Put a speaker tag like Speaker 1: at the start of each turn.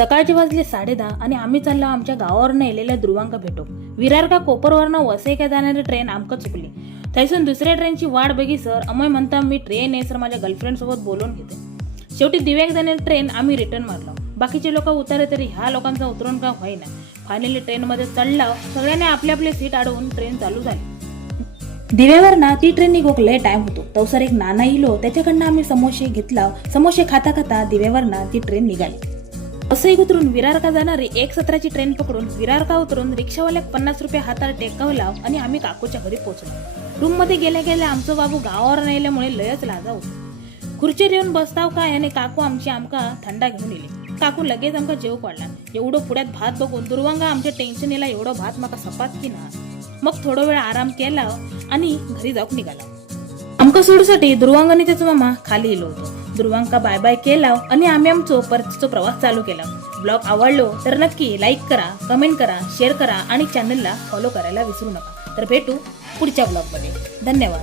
Speaker 1: सकाळचे वाजले साडेदहा आणि आम्ही चाललो आमच्या गावावरनं येलेल्या ध्रुवांका भेटो विरार का कोपरवरनं वसईका जाणारी ट्रेन आमका चुकली. थैसून दुसऱ्या ट्रेनची वाट बघी सर अमय म्हणता मी ट्रेन आहे सर माझ्या गर्लफ्रेंड सोबत बोलून घेते. शेवटी दिव्याक जाणारी ट्रेन आम्ही रिटर्न मारलो. बाकीचे लोक उतारे तरी ह्या लोकांचा उतरून का होईना. फायनली ट्रेनमध्ये चढला. सगळ्यांनी आपले आपली सीट अडवून ट्रेन चालू झाली. दिव्यावर ना ती ट्रेन निघोक लय टाइम होतो. तवसर एक नाना इलो त्याच्याकडनं आम्ही समोसे घेतला. समोसे खाता खाता दिव्यावर ना ती ट्रेन निघाली. असंही उतरून विरार का जाणारी एक सत्राची ट्रेन पकडून विरार का उतरून रिक्षावाल्या पन्नास रुपये हातात टेकावला आणि आम्ही काकूच्या घरी पोहोचलो. रूममध्ये गेल्या गेल्या आमचं बाबू गावावर नेल्यामुळे लयच लाजा होतो. खुर्चीवर येऊन बसताव काय आणि काकू आमची आमका थंडा घेऊन येली. काकू लगेच आमका जेव पाडला. एवढं पुढ्यात भात बघून दुर्वांगा आमच्या टेन्शन येला एवढं भात माका सपात की ना. मग थोडा वेळ आराम केला आणि घरी जाऊक निघाला. आमका सोडूसाठी दुर्वांग आणि त्याचा मामा खाली येलो होतो. दुर्वांका बाय बाय केला आणि आम्ही आमचो परतीचो प्रवास चालू केला ब्लॉग आवडलो तर नक्की लाईक करा कमेंट करा शेअर करा आणि चॅनलला फॉलो करायला विसरू नका. तर भेटू पुढच्या ब्लॉगमध्ये. धन्यवाद.